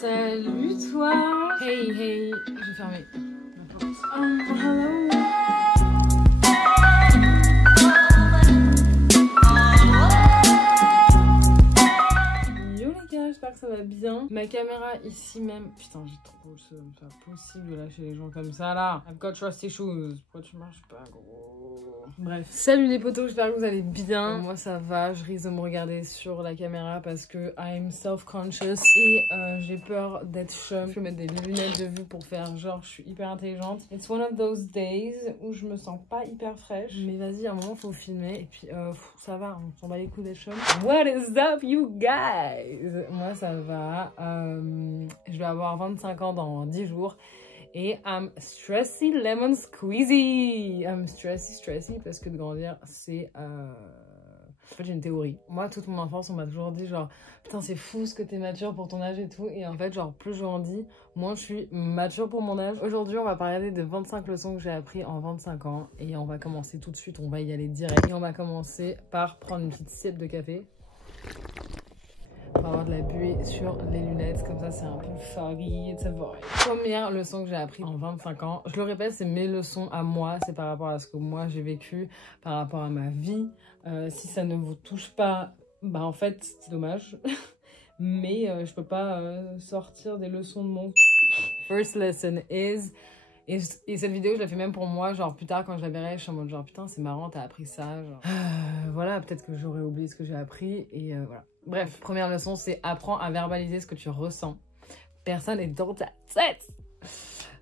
Salut toi. Hey, hey, je vais fermer la porte. Hello. Yo les gars, j'espère que ça va bien. Ma caméra ici même. Putain, j'ai trop le seum. C'est pas possible de lâcher les gens comme ça là. I've got trust issues. Pourquoi tu marches pas, gros? Bref. Salut les potos, j'espère que vous allez bien. Moi ça va, je risque de me regarder sur la caméra parce que I'm self-conscious et j'ai peur d'être chum. Je vais mettre des lunettes de vue pour faire genre je suis hyper intelligente. It's one of those days où je me sens pas hyper fraîche. Mais vas-y, à un moment faut filmer et puis ça va, on s'en bat les coups d'être chum. What is up you guys? Moi ça va. Je vais avoir 25 ans dans 10 jours. Et I'm stressy lemon squeezy. I'm stressy parce que de grandir, c'est... En fait, j'ai une théorie. Moi, toute mon enfance, on m'a toujours dit genre, putain, c'est fou ce que t'es mature pour ton âge et tout. Et en fait, genre, plus je grandis, moins je suis mature pour mon âge. Aujourd'hui, on va parler de 25 leçons que j'ai appris en 25 ans. Et on va commencer tout de suite, on va y aller direct. Et on va commencer par prendre une petite sieste de café. Pour avoir de la buée sur les lunettes, comme ça c'est un peu foggy, it's a vibe. Première leçon que j'ai appris en 25 ans, je le répète, c'est mes leçons à moi, c'est par rapport à ce que moi j'ai vécu, par rapport à ma vie. Si ça ne vous touche pas, bah en fait c'est dommage, mais je peux pas sortir des leçons de mon... First lesson is... Et cette vidéo, je la fais même pour moi, genre plus tard quand je la verrai, je suis en mode genre putain c'est marrant, t'as appris ça, genre... voilà, peut-être que j'aurais oublié ce que j'ai appris et voilà. Bref, première leçon, c'est apprends à verbaliser ce que tu ressens. Personne n'est dans ta tête.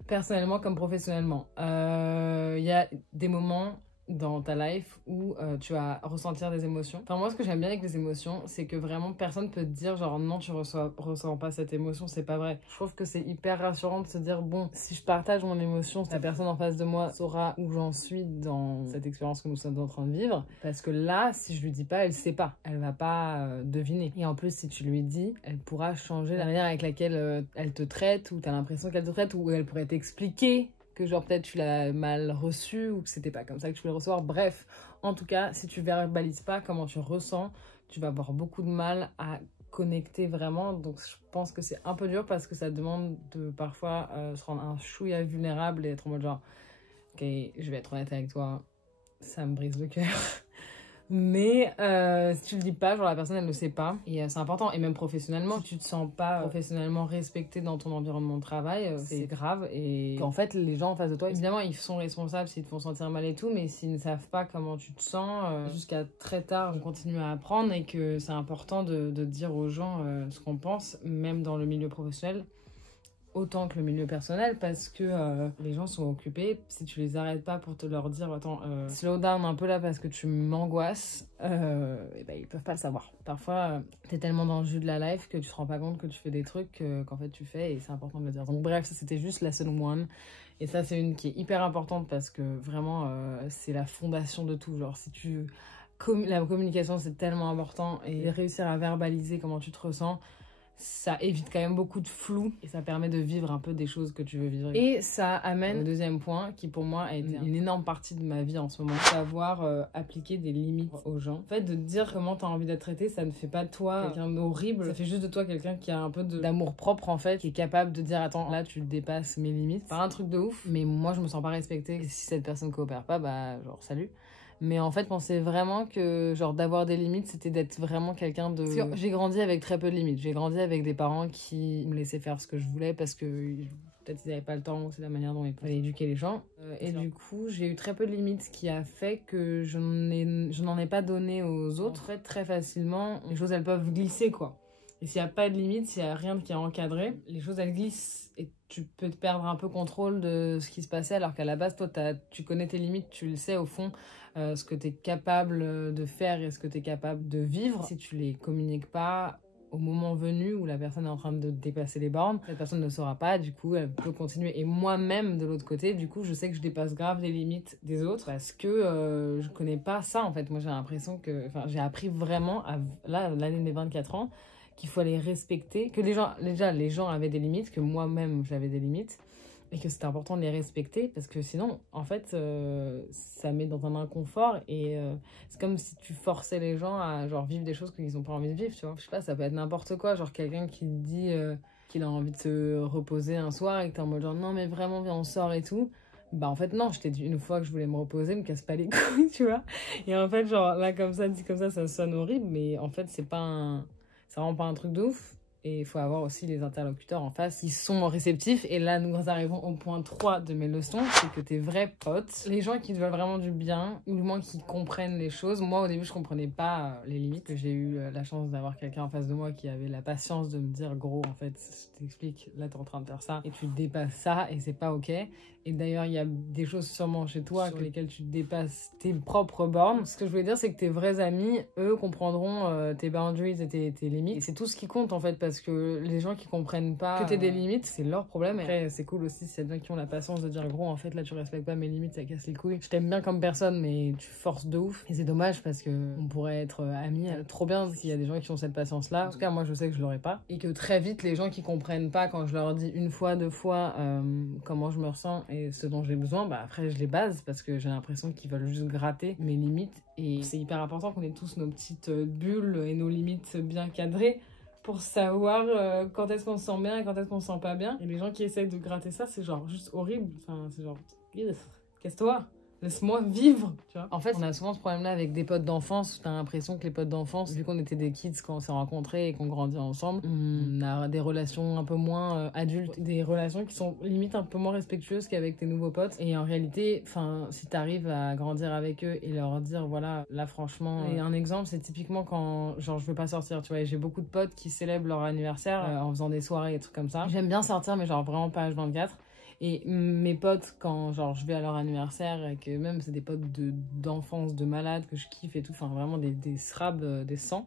Personnellement comme professionnellement. Il y a des moments dans ta life où tu vas ressentir des émotions. Enfin moi ce que j'aime bien avec les émotions c'est que vraiment personne peut te dire genre non tu ressens pas cette émotion, c'est pas vrai. Je trouve que c'est hyper rassurant de se dire bon si je partage mon émotion, la personne en face de moi saura où j'en suis dans cette expérience que nous sommes en train de vivre, parce que là si je lui dis pas elle sait pas, elle va pas deviner. Et en plus si tu lui dis elle pourra changer la manière avec laquelle elle te traite, ou t'as l'impression qu'elle te traite, ou elle pourrait t'expliquer que genre peut-être tu l'as mal reçu ou que c'était pas comme ça que tu voulais recevoir. Bref, en tout cas, si tu verbalises pas comment tu ressens, tu vas avoir beaucoup de mal à connecter vraiment. Donc je pense que c'est un peu dur parce que ça demande de parfois se rendre un chouïa vulnérable et être en mode genre ok, je vais être honnête avec toi, ça me brise le cœur. Mais si tu le dis pas, genre la personne elle ne sait pas, et c'est important. Et même professionnellement, si tu te sens pas professionnellement respecté dans ton environnement de travail, c'est grave. Et qu'en fait les gens en face de toi, évidemment ils sont responsables s'ils te font sentir mal et tout, mais s'ils ne savent pas comment tu te sens, jusqu'à très tard on continue à apprendre. Et que c'est important de dire aux gens ce qu'on pense, même dans le milieu professionnel autant que le milieu personnel, parce que les gens sont occupés. Si tu les arrêtes pas pour te leur dire attends slow down un peu là parce que tu m'angoisses, et ben ils peuvent pas le savoir. Parfois t'es tellement dans le jus de la life que tu te rends pas compte que tu fais des trucs qu'en fait tu fais, et c'est important de le dire. Donc bref, ça c'était juste lesson 1, et ça c'est une qui est hyper importante parce que vraiment c'est la fondation de tout. Genre si tu... la communication c'est tellement important, et réussir à verbaliser comment tu te ressens, ça évite quand même beaucoup de flou et ça permet de vivre un peu des choses que tu veux vivre. Et ça amène au deuxième point qui pour moi a été une énorme partie de ma vie en ce moment, savoir appliquer des limites aux gens. En fait, de dire comment t'as envie d'être traité, ça ne fait pas de toi quelqu'un d'horrible, ça fait juste de toi quelqu'un qui a un peu d'amour propre en fait, qui est capable de dire attends là tu dépasses mes limites. Pas un truc de ouf, mais moi je me sens pas respectée, et si cette personne coopère pas, bah genre salut. Mais en fait, je pensais vraiment que genre d'avoir des limites, c'était d'être vraiment quelqu'un de... J'ai grandi avec très peu de limites. J'ai grandi avec des parents qui me laissaient faire ce que je voulais parce que peut-être ils n'avaient pas le temps, ou c'est la manière dont il fallait éduquer les gens. Et du coup, j'ai eu très peu de limites, ce qui a fait que je n'en ai pas donné aux autres. En fait, très facilement, les choses elles peuvent glisser quoi. Et s'il n'y a pas de limite, s'il n'y a rien qui est encadré, les choses elles glissent et tu peux te perdre un peu contrôle de ce qui se passait, alors qu'à la base, toi, tu connais tes limites, tu le sais au fond, ce que tu es capable de faire et ce que tu es capable de vivre. Si tu les communiques pas au moment venu où la personne est en train de dépasser les bornes, cette personne ne saura pas, du coup, elle peut continuer. Et moi-même, de l'autre côté, du coup, je sais que je dépasse grave les limites des autres parce que je connais pas ça, en fait. Moi, j'ai l'impression que... Enfin, j'ai appris vraiment, là, l'année de mes 24 ans, qu'il faut les respecter, que les gens avaient des limites, que moi-même j'avais des limites, et que c'était important de les respecter parce que sinon en fait ça met dans un inconfort, et c'est comme si tu forçais les gens à genre vivre des choses qu'ils n'ont pas envie de vivre, tu vois. Je sais pas, ça peut être n'importe quoi, genre quelqu'un qui te dit qu'il a envie de se reposer un soir et que t'es en mode genre non mais vraiment viens on sort et tout. Bah en fait non, je t'ai dit une fois que je voulais me reposer, me casse pas les couilles, tu vois. Et en fait genre là comme ça, dit comme ça sonne horrible, mais en fait c'est vraiment pas un truc de ouf. Et il faut avoir aussi les interlocuteurs en face qui sont réceptifs. Et là, nous arrivons au point 3 de mes leçons, c'est que tes vrais potes, les gens qui te veulent vraiment du bien, ou du moins qui comprennent les choses. Moi, au début, je comprenais pas les limites. J'ai eu la chance d'avoir quelqu'un en face de moi qui avait la patience de me dire, gros, en fait, je t'explique, là, t'es en train de faire ça, et tu dépasses ça, et c'est pas ok. Et d'ailleurs, il y a des choses sûrement chez toi sur lesquelles tu dépasses tes propres bornes. Ce que je voulais dire, c'est que tes vrais amis, eux, comprendront tes boundaries et tes limites. Et c'est tout ce qui compte, en fait, parce que les gens qui comprennent pas que t'aies des limites, c'est leur problème. Et après, c'est cool aussi s'il y a des gens qui ont la patience de dire, gros, en fait, là, tu respectes pas mes limites, ça casse les couilles. Je t'aime bien comme personne, mais tu forces de ouf. Et c'est dommage parce que on pourrait être amis. Trop bien s'il y a des gens qui ont cette patience-là. En tout cas, moi, je sais que je l'aurais pas. Et que très vite, les gens qui comprennent pas quand je leur dis une fois, deux fois comment je me ressens et ce dont j'ai besoin, bah après je les base parce que j'ai l'impression qu'ils veulent juste gratter mes limites. Et c'est hyper important qu'on ait tous nos petites bulles et nos limites bien cadrées pour savoir quand est-ce qu'on se sent bien et quand est-ce qu'on se sent pas bien. Et les gens qui essayent de gratter ça, c'est genre juste horrible. Enfin, c'est genre, casse-toi. Laisse-moi vivre, tu vois. En fait, on a souvent ce problème-là avec des potes d'enfance. T'as l'impression que les potes d'enfance, vu qu'on était des kids quand on s'est rencontrés et qu'on grandit ensemble, on a des relations un peu moins adultes, des relations qui sont limite un peu moins respectueuses qu'avec tes nouveaux potes. Et en réalité, enfin, si t'arrives à grandir avec eux et leur dire, voilà, là franchement, et un exemple, c'est typiquement quand, genre, je veux pas sortir, tu vois. Et j'ai beaucoup de potes qui célèbrent leur anniversaire en faisant des soirées et trucs comme ça. J'aime bien sortir, mais genre vraiment pas H24. Et mes potes, quand genre je vais à leur anniversaire et que même c'est des potes d'enfance, de malades que je kiffe et tout, enfin vraiment des srabs, des sangs,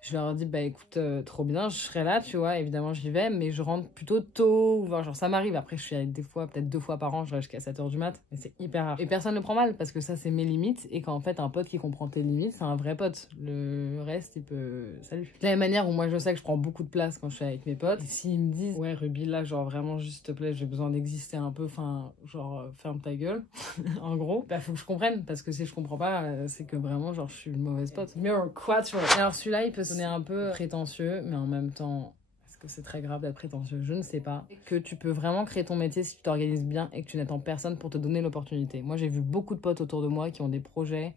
je leur dis bah écoute, trop bien, je serai là, tu vois, évidemment j'y vais, mais je rentre plutôt tôt, genre ça m'arrive, après je suis des fois, peut-être 2 fois par an, je reste jusqu'à 7h du mat, mais c'est hyper rare. Et personne ne prend mal parce que ça c'est mes limites et qu'en fait un pote qui comprend tes limites, c'est un vrai pote. Le reste il peut... Salut. De la même manière où moi je sais que je prends beaucoup de place quand je suis avec mes potes, et s'ils me disent ouais Ruby là genre vraiment juste s'il te plaît j'ai besoin d'exister un peu, enfin genre ferme ta gueule en gros, bah faut que je comprenne parce que si je comprends pas c'est que vraiment genre je suis une mauvaise pote. Mirror quattro. Alors celui-là il peut sonner un peu prétentieux mais en même temps est-ce que c'est très grave d'être prétentieux, je ne sais pas. Que tu peux vraiment créer ton métier si tu t'organises bien et que tu n'attends personne pour te donner l'opportunité. Moi j'ai vu beaucoup de potes autour de moi qui ont des projets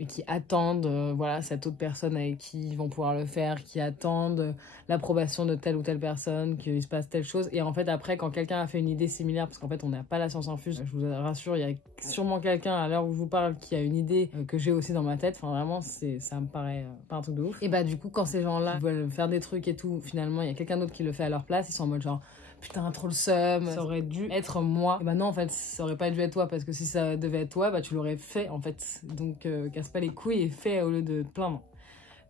et qui attendent voilà, cette autre personne avec qui ils vont pouvoir le faire, qui attendent l'approbation de telle ou telle personne, qu'il se passe telle chose. Et en fait, après, quand quelqu'un a fait une idée similaire, parce qu'en fait, on n'a pas la science infuse, je vous rassure, il y a sûrement quelqu'un à l'heure où je vous parle qui a une idée que j'ai aussi dans ma tête. Enfin, vraiment, ça me paraît pas un truc de ouf. Et bah, du coup, quand ces gens-là veulent faire des trucs et tout, finalement, il y a quelqu'un d'autre qui le fait à leur place, ils sont en mode genre... Putain, trop le seum, ça aurait dû être moi. Et bah non, en fait, ça aurait pas dû être toi, parce que si ça devait être toi, bah tu l'aurais fait, en fait. Donc, casse pas les couilles et fais au lieu de te plaindre.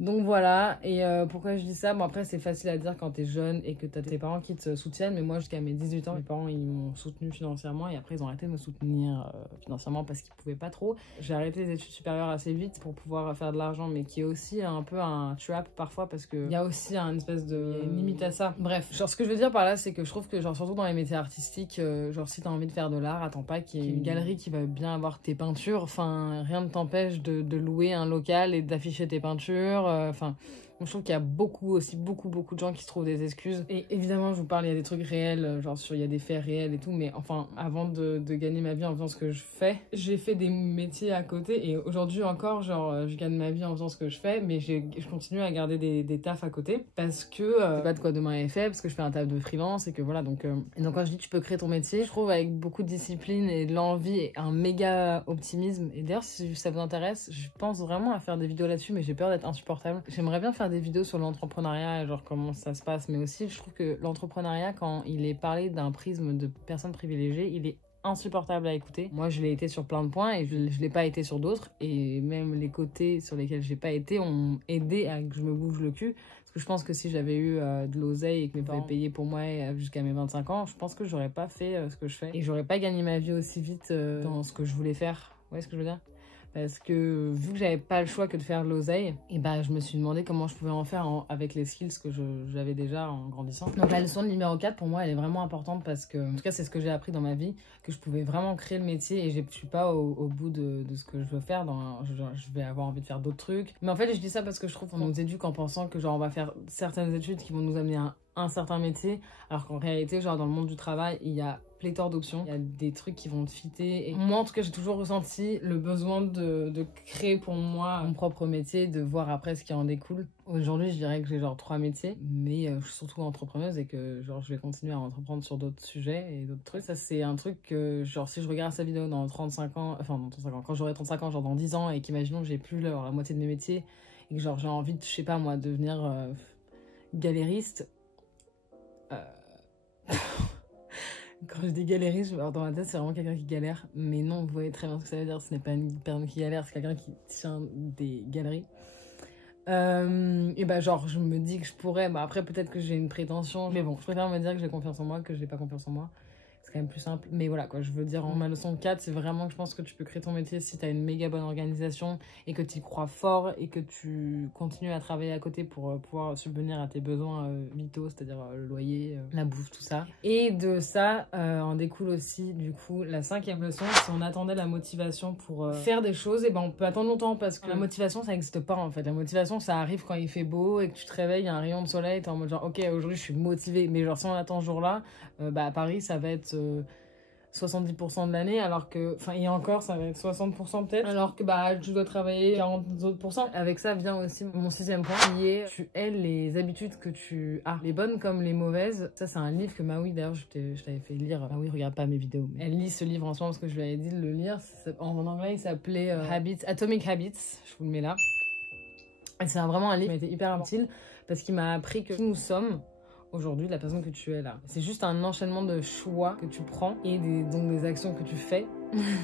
Donc voilà, et pourquoi je dis ça? Bon après c'est facile à dire quand t'es jeune et que t'as tes parents qui te soutiennent, mais moi jusqu'à mes 18 ans, mes parents ils m'ont soutenu financièrement et après ils ont arrêté de me soutenir financièrement parce qu'ils pouvaient pas trop. J'ai arrêté les études supérieures assez vite pour pouvoir faire de l'argent, mais qui est aussi un peu un trap parfois parce que il y a aussi une espèce de limite à ça. Bref, genre ce que je veux dire par là c'est que je trouve que genre surtout dans les métiers artistiques, genre si t'as envie de faire de l'art, attends pas qu'il y ait une galerie qui va bien avoir tes peintures, enfin rien ne t'empêche de louer un local et d'afficher tes peintures. Enfin, je trouve qu'il y a beaucoup de gens qui se trouvent des excuses. Et évidemment, je vous parle, il y a des trucs réels, genre il y a des faits réels et tout, mais enfin, avant de gagner ma vie en faisant ce que je fais, j'ai fait des métiers à côté et aujourd'hui encore, genre, je gagne ma vie en faisant ce que je fais, mais je continue à garder des tafs à côté parce que c'est pas de quoi demain est fait, parce que je fais un taf de freelance et que voilà, donc quand je dis tu peux créer ton métier, je trouve avec beaucoup de discipline et de l'envie et un méga optimisme. Et d'ailleurs, si ça vous intéresse, je pense vraiment à faire des vidéos là-dessus, mais j'ai peur d'être insupportable. J'aimerais bien faire des vidéos sur l'entrepreneuriat, genre comment ça se passe, mais aussi je trouve que l'entrepreneuriat, quand il est parlé d'un prisme de personnes privilégiées, il est insupportable à écouter. Moi je l'ai été sur plein de points et je l'ai pas été sur d'autres, et même les côtés sur lesquels j'ai pas été ont aidé à que je me bouge le cul, parce que je pense que si j'avais eu de l'oseille et que mes parents payaient pour moi jusqu'à mes 25 ans, je pense que j'aurais pas fait ce que je fais et j'aurais pas gagné ma vie aussi vite dans ce que je voulais faire. Vous voyez ce que je veux dire? Parce que vu que j'avais pas le choix que de faire de l'oseille, et bah je me suis demandé comment je pouvais en faire avec les skills que j'avais déjà en grandissant. Donc la leçon de numéro 4 pour moi elle est vraiment importante parce que, en tout cas c'est ce que j'ai appris dans ma vie, que je pouvais vraiment créer le métier et je suis pas au bout de ce que je veux faire, je vais avoir envie de faire d'autres trucs. Mais en fait je dis ça parce que je trouve qu'on nous éduque en pensant que genre on va faire certaines études qui vont nous amener à un certain métier, alors qu'en réalité, genre dans le monde du travail, il y a pléthore d'options, il y a des trucs qui vont te fitter. Et moi, en tout cas, j'ai toujours ressenti le besoin de créer pour moi mon propre métier, de voir après ce qui en découle. Aujourd'hui, je dirais que j'ai genre 3 métiers, mais je suis surtout entrepreneuse et que genre je vais continuer à entreprendre sur d'autres sujets et d'autres trucs. Ça, c'est un truc que genre si je regarde sa vidéo dans 35 ans, enfin dans 35 ans, quand j'aurai 35 ans, genre dans 10 ans, et qu'imaginons que j'ai plus la moitié de mes métiers et que genre j'ai envie de, je sais pas moi, devenir galériste. Quand je dis galériste, dans ma tête, c'est vraiment quelqu'un qui galère. Mais non, vous voyez très bien ce que ça veut dire. Ce n'est pas une personne qui galère, c'est quelqu'un qui tient des galeries. Et bah genre, je me dis que je pourrais. Bah après, peut-être que j'ai une prétention. Mais bon, je préfère me dire que j'ai confiance en moi que je n'ai pas confiance en moi. C'est quand même plus simple. Mais voilà, quoi, je veux dire, en ma leçon 4, c'est vraiment que je pense que tu peux créer ton métier si tu as une méga bonne organisation et que tu y crois fort et que tu continues à travailler à côté pour pouvoir subvenir à tes besoins vitaux, c'est-à-dire le loyer, la bouffe, tout ça. Et de ça, en découle aussi, du coup, la 5e leçon, si on attendait la motivation pour faire des choses, et ben on peut attendre longtemps parce que la motivation, ça n'existe pas en fait. La motivation, ça arrive quand il fait beau et que tu te réveilles, il y a un rayon de soleil, t'es en mode genre, ok, aujourd'hui je suis motivée, mais genre si on attend ce jour-là, bah à Paris, ça va être 70% de l'année, alors que, enfin, et encore, ça va être 60% peut-être, alors que bah tu dois travailler 40 autres pourcents. Avec ça vient aussi mon 6e point, qui est tu hais les habitudes que tu as, les bonnes comme les mauvaises. Ça, c'est un livre que Maui, d'ailleurs, je t'avais fait lire. Maui regarde pas mes vidéos, mais elle lit ce livre en ce moment parce que je lui avais dit de le lire. En anglais, il s'appelait Atomic Habits. Je vous le mets là. Et c'est vraiment un livre qui m'a été hyper utile parce qu'il m'a appris que nous sommes aujourd'hui la personne que tu es là. C'est juste un enchaînement de choix que tu prends et donc des actions que tu fais,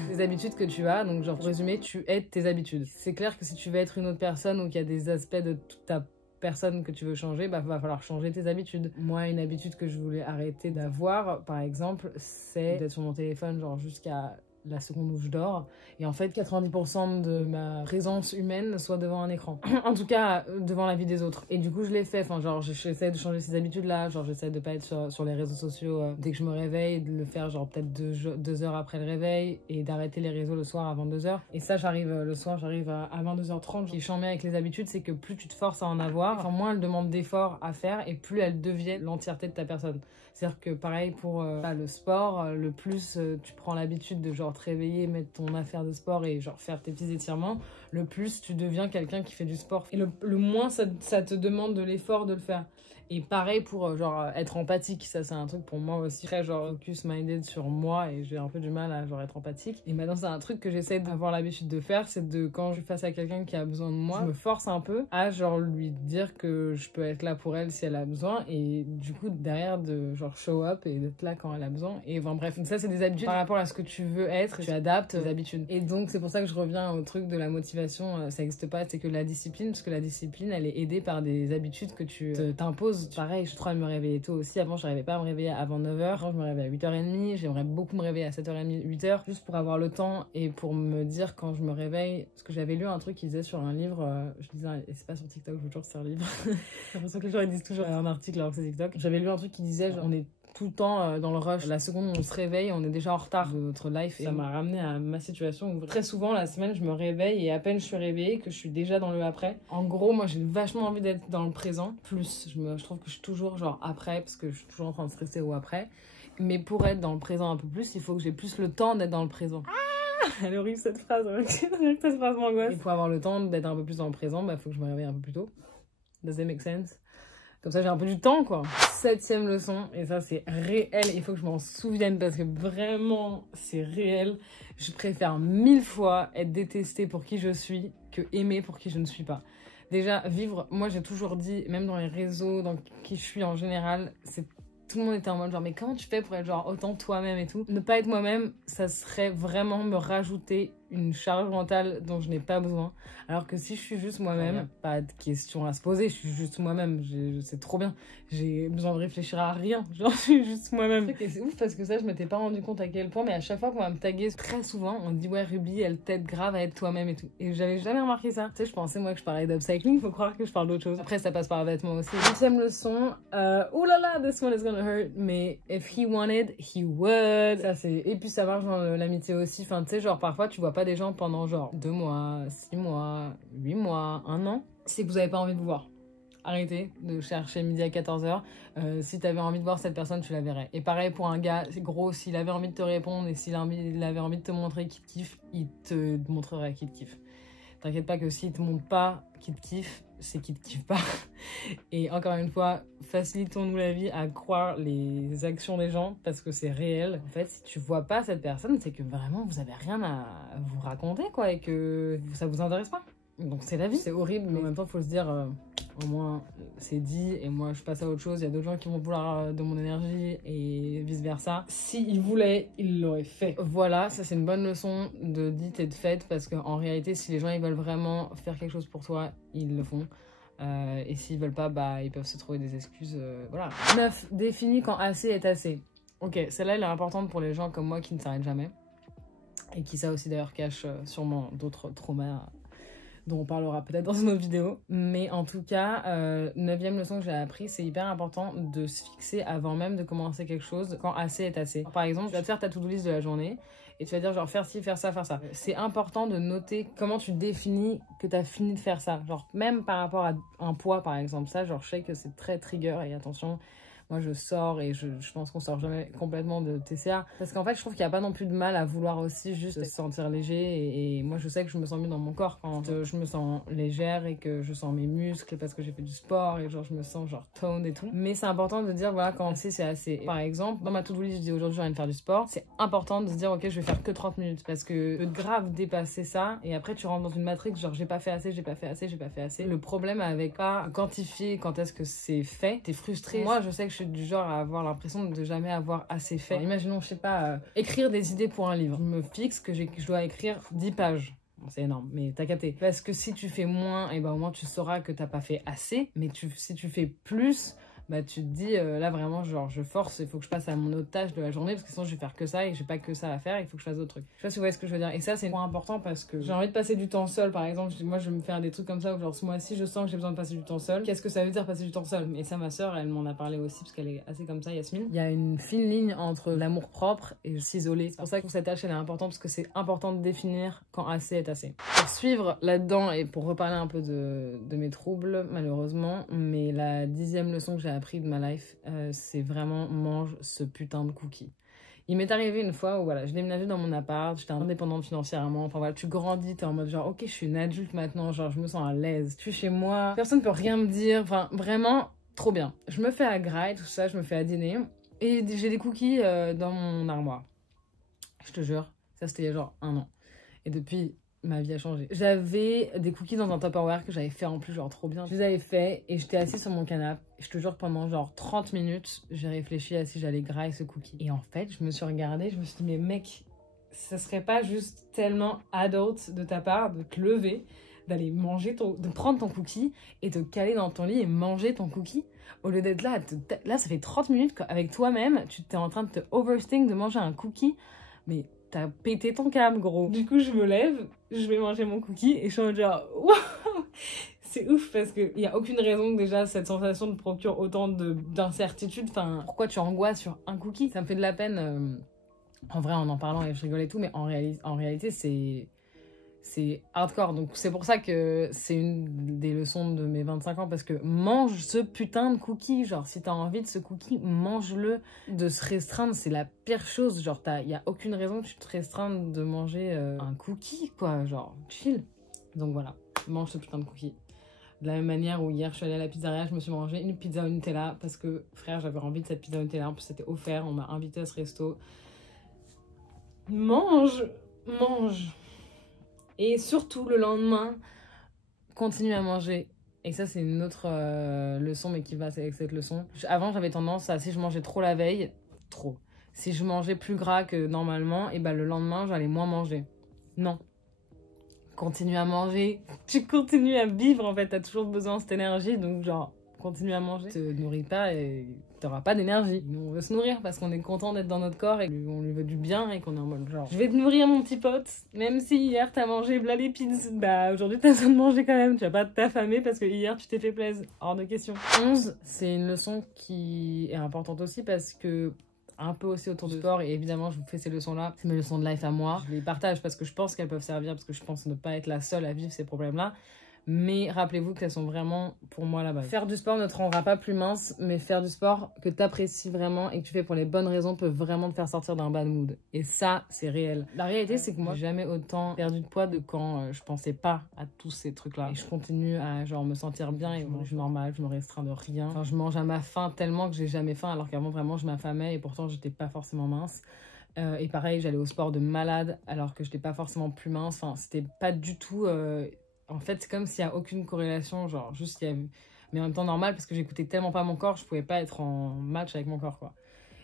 des habitudes que tu as. Donc genre pour résumer, tu aides tes habitudes. C'est clair que si tu veux être une autre personne ou qu'il y a des aspects de toute ta personne que tu veux changer, bah va falloir changer tes habitudes. Moi, une habitude que je voulais arrêter d'avoir, par exemple, c'est d'être sur mon téléphone genre jusqu'à la seconde où je dors, et en fait 90% de ma présence humaine soit devant un écran, en tout cas devant la vie des autres. Et du coup je l'ai fait, enfin genre j'essaie de changer ces habitudes là, genre j'essaie de pas être sur les réseaux sociaux dès que je me réveille, de le faire genre peut-être 2 heures après le réveil, et d'arrêter les réseaux le soir avant 2 heures. Et ça j'arrive le soir, j'arrive à 22h30. Ce qui est chiant avec les habitudes, c'est que plus tu te forces à en avoir, enfin moins elles demandent d'efforts à faire et plus elles deviennent l'entièreté de ta personne. C'est-à-dire que pareil pour le sport, le plus tu prends l'habitude de genre te réveiller, mettre ton affaire de sport et genre faire tes petits étirements, le plus tu deviens quelqu'un qui fait du sport. Et le moins ça te demande de l'effort de le faire. Et pareil pour genre être empathique, ça c'est un truc pour moi aussi très genre focus-minded sur moi, et j'ai un peu du mal à genre être empathique. Et maintenant c'est un truc que j'essaie d'avoir l'habitude de faire, c'est de quand je suis face à quelqu'un qui a besoin de moi, je me force un peu à genre lui dire que je peux être là pour elle si elle a besoin, et du coup derrière de genre show up et d'être là quand elle a besoin. Et enfin bref, ça c'est des habitudes par rapport à ce que tu veux être, tu adaptes tes habitudes. Et donc c'est pour ça que je reviens au truc de la motivation, ça n'existe pas, c'est que la discipline, parce que la discipline elle est aidée par des habitudes que tu t'imposes. Pareil, je crois à me réveiller tôt aussi. Avant, je n'arrivais pas à me réveiller avant 9h. Avant, je me réveillais à 8h30. J'aimerais beaucoup me réveiller à 7h30, 8h, juste pour avoir le temps et pour me dire quand je me réveille. Parce que j'avais lu un truc qui disait sur un livre, je disais, et c'est pas sur TikTok, je vous jure que c'est un livre. J'ai l'impression que les gens ils disent toujours un article alors que c'est TikTok. J'avais lu un truc qui disait, genre, on est tout le temps dans le rush. La seconde où on se réveille, on est déjà en retard de notre life. Et ça m'a ramené à ma situation où très souvent la semaine, je me réveille et à peine je suis réveillée que je suis déjà dans le après. En gros, moi j'ai vachement envie d'être dans le présent. Plus, je trouve que je suis toujours genre après, parce que je suis toujours en train de stresser au après. Mais pour être dans le présent un peu plus, il faut que j'ai plus le temps d'être dans le présent. Ah, elle est horrible cette phrase, cette phrase m'angoisse. Et pour avoir le temps d'être un peu plus dans le présent, bah faut que je me réveille un peu plus tôt. Does that make sense? Comme ça, j'ai un peu du temps, quoi. 7e leçon, et ça, c'est réel. Il faut que je m'en souvienne parce que vraiment, c'est réel. Je préfère 1000 fois être détestée pour qui je suis que aimer pour qui je ne suis pas. Déjà, vivre, moi, j'ai toujours dit, même dans les réseaux, dans qui je suis en général, c'est tout le monde était en mode genre, mais comment tu fais pour être genre autant toi-même et tout? Ne pas être moi-même, ça serait vraiment me rajouter une charge mentale dont je n'ai pas besoin. Alors que si je suis juste moi-même, pas de questions à se poser, je suis juste moi-même, c'est trop bien. J'ai besoin de réfléchir à rien, genre je suis juste moi-même. Et c'est ouf parce que ça, je m'étais pas rendu compte à quel point, mais à chaque fois qu'on va me taguer, très souvent, on dit ouais, Ruby, elle t'aide grave à être toi-même et tout. Et j'avais jamais remarqué ça. Tu sais, je pensais moi que je parlais d'upcycling, faut croire que je parle d'autre chose. Après, ça passe par les vêtements aussi. 8e leçon, oh là là, this one is gonna hurt, mais if he wanted, he would. Ça, c'est... Et puis ça marche dans l'amitié aussi, enfin tu sais, genre parfois tu vois pas des gens pendant genre 2 mois, 6 mois, 8 mois, 1 an, c'est que vous avez pas envie de vous voir. arrêter de chercher midi à 14h. Si t'avais envie de voir cette personne, tu la verrais. Et pareil pour un gars, c'est gros, s'il avait envie de te répondre et s'il avait envie de te montrer qu'il te kiffe, il te montrerait qu'il te kiffe. T'inquiète pas que s'il te montre pas qu'il te kiffe, c'est qu'il te kiffe pas. Et encore une fois, facilitons-nous la vie à croire les actions des gens parce que c'est réel. En fait, si tu vois pas cette personne, c'est que vraiment vous avez rien à vous raconter, quoi, et que ça vous intéresse pas. Donc c'est la vie. C'est horrible, mais en même temps, faut se dire, au moins c'est dit et moi je passe à autre chose. Il y a d'autres gens qui vont vouloir de mon énergie et vice versa. S'ils voulaient, ils l'auraient fait. Voilà, ça c'est une bonne leçon de dite et de faite parce qu'en réalité, si les gens ils veulent vraiment faire quelque chose pour toi, ils le font. Et s'ils veulent pas, bah ils peuvent se trouver des excuses. Voilà. 9. Définis quand assez est assez. Ok, celle-là elle est importante pour les gens comme moi qui ne s'arrêtent jamais. Et qui ça aussi d'ailleurs cache sûrement d'autres traumas dont on parlera peut-être dans une autre vidéo. Mais en tout cas, 9e leçon que j'ai appris, c'est hyper important de se fixer avant même de commencer quelque chose quand assez est assez. Par exemple, tu vas te faire ta to-do list de la journée et tu vas dire genre faire ci, faire ça, faire ça. C'est important de noter comment tu définis que tu as fini de faire ça. Genre même par rapport à un poids par exemple. Ça, genre je sais que c'est très trigger et attention. Moi, je sors et je pense qu'on sort jamais complètement de TCA. Parce qu'en fait, je trouve qu'il n'y a pas non plus de mal à vouloir aussi juste se sentir léger. Et moi, je sais que je me sens mieux dans mon corps quand je me sens légère et que je sens mes muscles parce que j'ai fait du sport et genre je me sens genre toned et tout. Mais c'est important de dire, voilà, quand c'est assez. Par exemple, dans ma to-do list, je dis aujourd'hui, j'ai envie de faire du sport. C'est important de se dire, ok, je vais faire que 30 minutes parce que tu peux grave dépasser ça. Et après, tu rentres dans une matrix, genre j'ai pas fait assez, j'ai pas fait assez, j'ai pas fait assez. Le problème avec pas quantifier quand est-ce que c'est fait, t'es frustré. Moi, je sais que je suis du genre à avoir l'impression de jamais avoir assez fait. Alors, imaginons, je sais pas, écrire des idées pour un livre. Je me fixe que je dois écrire 10 pages. Bon, c'est énorme, mais t'as capté. Parce que si tu fais moins, et ben au moins tu sauras que t'as pas fait assez. Mais si tu fais plus, bah tu te dis là vraiment genre je force, il faut que je passe à mon autre tâche de la journée parce que sinon je vais faire que ça et j'ai pas que ça à faire, il faut que je fasse d'autres trucs. Je sais pas si vous voyez ce que je veux dire. Et ça c'est un point important parce que j'ai envie de passer du temps seul par exemple. Moi je vais me faire des trucs comme ça où genre ce mois-ci je sens que j'ai besoin de passer du temps seul. Qu'est-ce que ça veut dire passer du temps seul? Et ça ma soeur elle m'en a parlé aussi parce qu'elle est assez comme ça, Yasmine. Il y a une fine ligne entre l'amour propre et s'isoler. C'est pour ça que cette tâche elle est importante parce que c'est important de définir quand assez est assez. Pour suivre là-dedans et pour reparler un peu de mes troubles malheureusement, mais la 10e leçon que j'ai appris de ma life, c'est vraiment mange ce putain de cookie. Il m'est arrivé une fois où voilà, je déménageais dans mon appart, j'étais indépendante financièrement, enfin voilà, tu grandis, t'es en mode genre ok je suis une adulte maintenant, genre je me sens à l'aise, je suis chez moi, personne peut rien me dire, enfin vraiment trop bien. Je me fais à graille, tout ça, je me fais à dîner et j'ai des cookies dans mon armoire. Je te jure, ça c'était il y a genre 1 an. Et depuis, ma vie a changé. J'avais des cookies dans un Tupperware que j'avais fait en plus, genre trop bien. Je les avais fait et j'étais assise sur mon canapé. Je te jure, pendant genre 30 minutes, j'ai réfléchi à si j'allais grailler ce cookie. Et en fait, je me suis regardée, je me suis dit, mais mec, ça serait pas juste tellement adult de ta part de te lever, d'aller manger de prendre ton cookie et te caler dans ton lit et manger ton cookie au lieu d'être là, là ça fait 30 minutes qu'avec toi-même, tu t'es en train de te overthink de manger un cookie, mais t'as pété ton câble, gros. Du coup, je me lève, je vais manger mon cookie et je suis en mode genre, waouh, c'est ouf parce qu'il n'y a aucune raison que déjà cette sensation te procure autant d'incertitude. Enfin, pourquoi tu angoisses sur un cookie? Ça me fait de la peine, en vrai, en parlant et je rigole et tout, mais en réalité, c'est hardcore. Donc c'est pour ça que c'est une des leçons de mes 25 ans parce que mange ce putain de cookie. Genre si t'as envie de ce cookie, mange-le. De se restreindre, c'est la pire chose. Genre il y a aucune raison que tu te restreignes de manger un cookie, quoi. Genre chill. Donc voilà, mange ce putain de cookie. De la même manière où hier je suis allée à la pizzeria, je me suis mangé une pizza au Nutella parce que frère j'avais envie de cette pizza au Nutella. En plus c'était offert, on m'a invité à ce resto. Mange. Et surtout, le lendemain, continue à manger. Et ça, c'est une autre leçon, mais qui va avec cette leçon. Avant, j'avais tendance à, si je mangeais trop la veille, si je mangeais plus gras que normalement, et ben le lendemain, j'allais moins manger. Non. Continue à manger. Tu continues à vivre, en fait. T'as toujours besoin de cette énergie, donc genre, continue à manger. Te nourris pas et t'auras pas d'énergie. Nous, on veut se nourrir parce qu'on est content d'être dans notre corps et on lui veut du bien et qu'on est en mode genre je vais te nourrir mon petit pote, même si hier t'as mangé v'là les pizzas, bah aujourd'hui t'as besoin de manger quand même, tu vas pas t'affamer parce que hier tu t'es fait plaisir, hors de question. 11, c'est une leçon qui est importante aussi parce que un peu aussi autour du sport et évidemment je vous fais ces leçons là, c'est mes leçons de life à moi, je les partage parce que je pense qu'elles peuvent servir, parce que je pense ne pas être la seule à vivre ces problèmes là. Mais rappelez-vous qu'elles sont vraiment, pour moi, la base. Faire du sport ne te rendra pas plus mince, mais faire du sport que tu apprécies vraiment et que tu fais pour les bonnes raisons peut vraiment te faire sortir d'un bad mood. Et ça, c'est réel. La réalité, c'est que moi, j'ai jamais autant perdu de poids de quand je pensais pas à tous ces trucs-là. Et je continue à genre me sentir bien et je mange normal, je me restreins de rien. Enfin, je mange à ma faim tellement que j'ai jamais faim, alors qu'avant, vraiment, je m'affamais et pourtant, j'étais pas forcément mince. Et pareil, j'allais au sport de malade alors que j'étais pas forcément plus mince. Enfin, c'était pas du tout... En fait, c'est comme s'il n'y a aucune corrélation, genre juste il y a... Mais en même temps normal, parce que j'écoutais tellement pas mon corps, je pouvais pas être en match avec mon corps, quoi.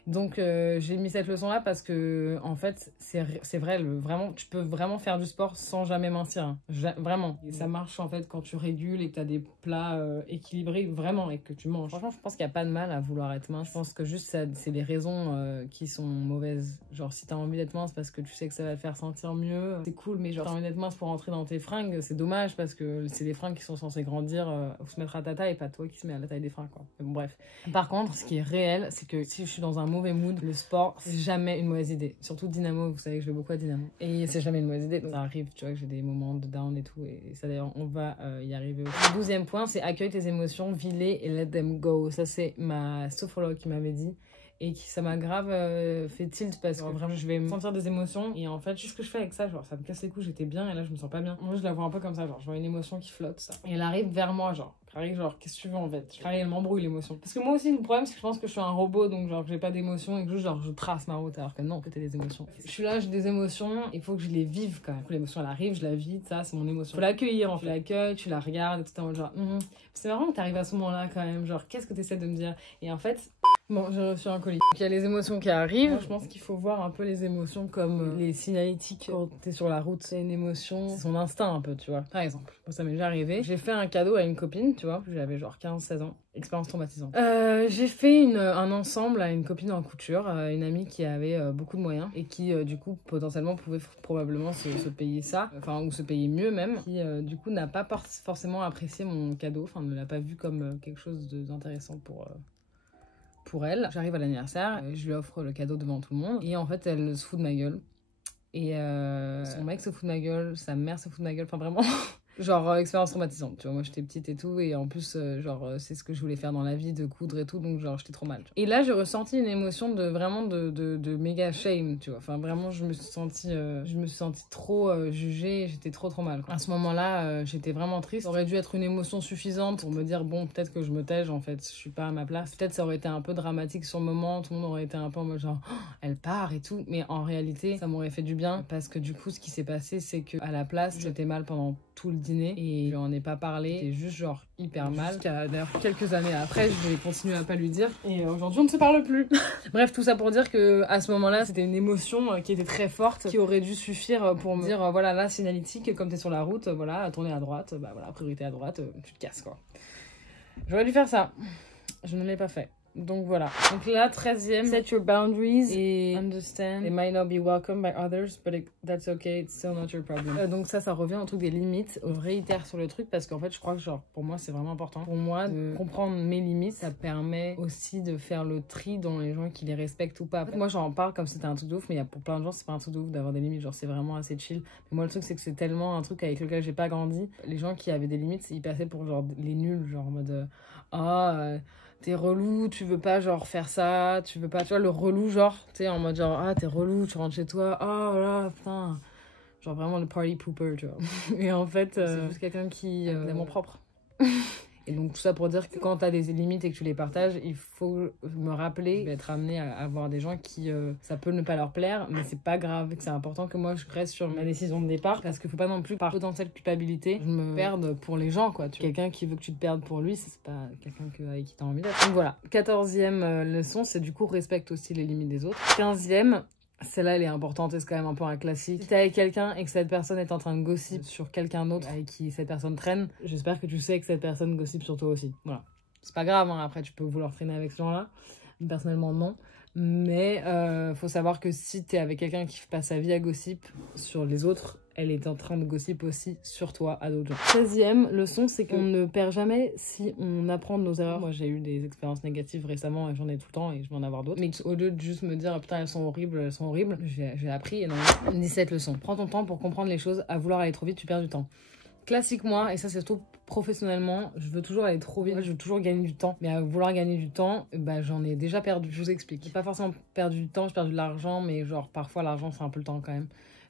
Donc j'ai mis cette leçon là parce que en fait c'est vrai, vraiment tu peux vraiment faire du sport sans jamais mincir, hein. Vraiment, et ça marche en fait quand tu régules et que tu as des plats équilibrés vraiment et que tu manges. Franchement, je pense qu'il n'y a pas de mal à vouloir être mince. Je pense que juste c'est les raisons qui sont mauvaises. Genre si tu as envie d'être mince parce que tu sais que ça va te faire sentir mieux, c'est cool, mais genre si tu as envie d'être mince pour rentrer dans tes fringues, c'est dommage parce que c'est des fringues qui sont censées grandir ou se mettre à ta taille et pas toi qui se met à la taille des fringues, quoi. Mais bon, bref. Par contre, ce qui est réel, c'est que si je suis dans un mauvais mood, le sport, c'est jamais une mauvaise idée. Surtout Dynamo, vous savez que je vais beaucoup à Dynamo. Et c'est jamais une mauvaise idée. Donc ça arrive, tu vois, que j'ai des moments de down et tout. Et ça, d'ailleurs, on va y arriver aussi. Le 12e point, c'est accueille tes émotions, vis-les et let them go. Ça, c'est ma sophrologue qui m'avait dit. Et ça m'a grave fait tilt parce que vraiment je vais me sentir des émotions et en fait juste ce que je fais avec ça, genre ça me casse les couilles, j'étais bien et là je me sens pas bien. Moi je la vois un peu comme ça, genre je vois une émotion qui flotte ça. Et elle arrive vers moi genre qu'est-ce que tu veux en fait? Elle m'embrouille l'émotion. Parce que moi aussi le problème c'est que je pense que je suis un robot donc genre que j'ai pas d'émotions et que juste genre je trace ma route alors que non, que t'as des émotions. Je suis là, j'ai des émotions, il faut que je les vive quand même. L'émotion elle arrive, je la vis, ça c'est mon émotion. Faut l'accueillir, tu l'accueilles, tu la regardes et tout en mode genre c'est marrant que t'arrives à ce moment là quand même, genre qu'est-ce que t'essaies de me dire? Et en fait bon, j'ai reçu un colis. Il y a les émotions qui arrivent. Je pense qu'il faut voir un peu les émotions comme les signalétiques. Quand t'es sur la route, c'est une émotion, c'est son instinct un peu, tu vois. Par exemple, ça m'est déjà arrivé. J'ai fait un cadeau à une copine, tu vois. J'avais genre 15-16 ans. Expérience traumatisante. J'ai fait un ensemble à une copine en couture, une amie qui avait beaucoup de moyens et qui du coup potentiellement pouvait probablement se payer ça, enfin ou se payer mieux même, qui du coup n'a pas forcément apprécié mon cadeau, enfin ne l'a pas vu comme quelque chose d'intéressant pour elle. J'arrive à l'anniversaire, je lui offre le cadeau devant tout le monde et en fait elle se fout de ma gueule et son mec se fout de ma gueule, sa mère se fout de ma gueule, enfin vraiment genre expérience traumatisante, tu vois. Moi j'étais petite et tout et en plus c'est ce que je voulais faire dans la vie, de coudre et tout, donc genre j'étais trop mal. Et là j'ai ressenti une émotion de vraiment de méga shame, tu vois. Enfin vraiment je me suis sentie trop jugée, j'étais trop mal, quoi. À ce moment-là j'étais vraiment triste. Ça aurait dû être une émotion suffisante pour me dire bon peut-être que je me tège en fait, je suis pas à ma place. Peut-être ça aurait été un peu dramatique sur le moment, tout le monde aurait été un peu en mode genre oh, elle part et tout, mais en réalité ça m'aurait fait du bien parce que du coup ce qui s'est passé c'est que à la place j'étais mal pendant tout le dîner et je lui en ai pas parlé, j'étais juste genre hyper mal. D'ailleurs quelques années après je vais continuer à pas lui dire et aujourd'hui on ne se parle plus. Bref, tout ça pour dire que à ce moment-là c'était une émotion qui était très forte, qui aurait dû suffire pour me dire voilà là signalétique, comme t'es sur la route, voilà tourner à droite, bah voilà priorité à droite, tu te casses quoi. J'aurais dû faire ça, je ne l'ai pas fait. Donc voilà. Donc là, 13e, set your boundaries et understand they might not be welcomed by others, but that's okay, it's still not your problem. Donc ça revient au truc des limites. On réitère sur le truc parce qu'en fait, je crois que genre, pour moi, c'est vraiment important. Pour moi, de comprendre mes limites, ça permet aussi de faire le tri dans les gens qui les respectent ou pas. En fait, moi, j'en parle comme si c'était un truc de ouf, mais pour plein de gens, c'est pas un truc de ouf d'avoir des limites. Genre, c'est vraiment assez chill. Mais moi, le truc, c'est que c'est tellement un truc avec lequel j'ai pas grandi. Les gens qui avaient des limites, ils passaient pour genre les nuls, genre en mode t'es relou, tu veux pas genre faire ça, tu veux pas, tu vois, le relou genre, tu sais, en mode genre, ah t'es relou, tu rentres chez toi, oh là, putain, genre vraiment le party pooper, tu vois. Et en fait, c'est juste quelqu'un qui est mon propre. Et donc tout ça pour dire que quand t'as des limites et que tu les partages, il faut me rappeler d'être amené à avoir des gens qui, ça peut ne pas leur plaire, mais c'est pas grave, c'est important que moi je reste sur ma décision de départ, parce qu'il faut pas non plus par potentielle culpabilité je me perde pour les gens, quoi. Quelqu'un qui veut que tu te perdes pour lui, c'est pas quelqu'un avec qui t'as envie d'être. Donc voilà, 14e leçon, c'est du coup respecte aussi les limites des autres. 15e, celle-là, elle est importante et c'est quand même un peu un classique. Si t'es avec quelqu'un et que cette personne est en train de gossip sur quelqu'un d'autre avec qui cette personne traîne, j'espère que tu sais que cette personne gossip sur toi aussi. Voilà. C'est pas grave, hein. Après tu peux vouloir traîner avec ce genre-là. Personnellement, non. Mais faut savoir que si t'es avec quelqu'un qui passe sa vie à gossip sur les autres, elle est en train de gossip aussi sur toi à d'autres gens. 16e leçon, c'est qu'on ne perd jamais si on apprend de nos erreurs. Moi, j'ai eu des expériences négatives récemment et j'en ai tout le temps et je vais en avoir d'autres. Mais au lieu de juste me dire, putain, elles sont horribles, j'ai appris et non. 17 leçons. Prends ton temps pour comprendre les choses. À vouloir aller trop vite, tu perds du temps. classique moi, et ça c'est tout professionnellement, je veux toujours aller trop vite, je veux toujours gagner du temps. Mais à vouloir gagner du temps, bah j'en ai déjà perdu, je vous explique. J'ai pas forcément perdu du temps, j'ai perdu de l'argent, mais genre parfois l'argent c'est un peu le temps quand même.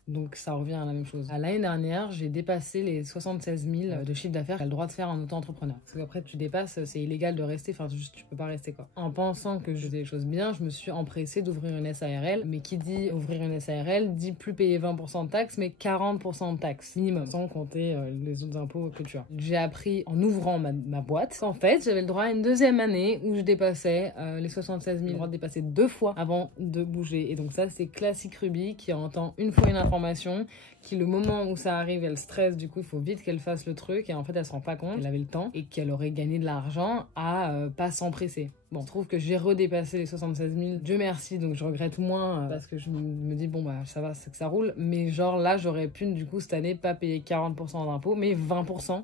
Donc ça revient à la même chose. L'année dernière, j'ai dépassé les 76 000 de chiffre d'affaires. Tu as le droit de faire en auto-entrepreneur. Parce qu'après, tu dépasses, c'est illégal de rester. Enfin, juste, tu peux pas rester quoi. En pensant que je faisais les choses bien, je me suis empressée d'ouvrir une SARL. Mais qui dit ouvrir une SARL dit plus payer 20% de taxes, mais 40% de taxes minimum, sans compter les autres impôts que tu as. J'ai appris en ouvrant ma boîte. En fait, j'avais le droit à une deuxième année où je dépassais les 76 000. Le droit de dépasser 2 fois avant de bouger. Et donc ça, c'est classique Ruby qui entend une fois une information, qui le moment où ça arrive, elle stresse, du coup il faut vite qu'elle fasse le truc et en fait elle se rend pas compte qu'elle avait le temps et qu'elle aurait gagné de l'argent à pas s'empresser. Bon, je trouve que j'ai redépassé les 76 000, Dieu merci, donc je regrette moins parce que je me dis bon bah ça va, c'est que ça roule, mais genre là j'aurais pu du coup cette année pas payer 40% d'impôts mais 20%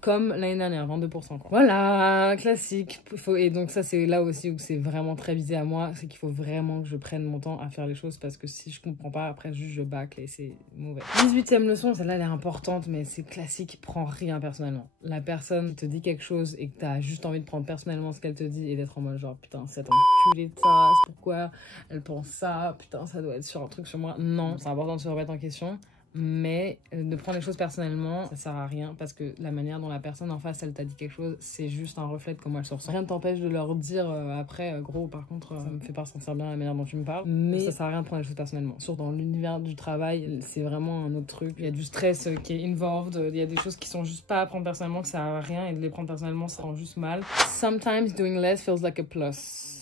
comme l'année dernière, 22% quoi. Voilà, classique. Et donc ça c'est là aussi où c'est vraiment très visé à moi, c'est qu'il faut vraiment que je prenne mon temps à faire les choses parce que si je comprends pas, après juste je bâcle et c'est mauvais. 18e leçon, celle-là elle est importante mais c'est classique, prends rien personnellement. La personne qui te dit quelque chose et que t'as juste envie de prendre personnellement ce qu'elle te dit et d'être en mode genre putain cette enculée de ça, c'est pourquoi elle pense ça, putain ça doit être sur un truc sur moi. Non, c'est important de se remettre en question. Mais de prendre les choses personnellement, ça sert à rien parce que la manière dont la personne en face, elle t'a dit quelque chose, c'est juste un reflet de comment elle se ressent. Rien ne t'empêche de leur dire après, gros, par contre, ça me fait pas sentir bien la manière dont tu me parles. Mais ça sert à rien de prendre les choses personnellement. Surtout dans l'univers du travail, c'est vraiment un autre truc. Il y a du stress qui est involved, il y a des choses qui sont juste pas à prendre personnellement, que ça sert à rien et de les prendre personnellement, ça rend juste mal. Sometimes doing less feels like a plus.